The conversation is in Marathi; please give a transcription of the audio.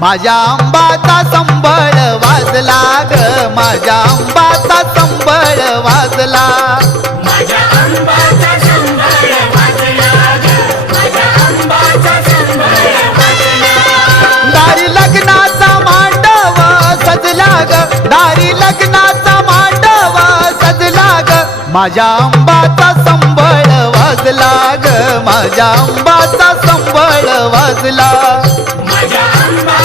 माझ्या आंबाचा संबळ वाजला ग, माझ्या आंबाचा संबळ वाजला, माझ्या आंबाचा संबळ वाजला ग, माझ्या आंबाचा संबळ वाजला. दारी लग्नाचा मांडव सजला ग, दारी लग्नाचा मांडव सजला ग, माझ्या आंबाचा संबळ वाजला ग, माझ्या आंबाचा संबळ वाजला, माझ्या आंबा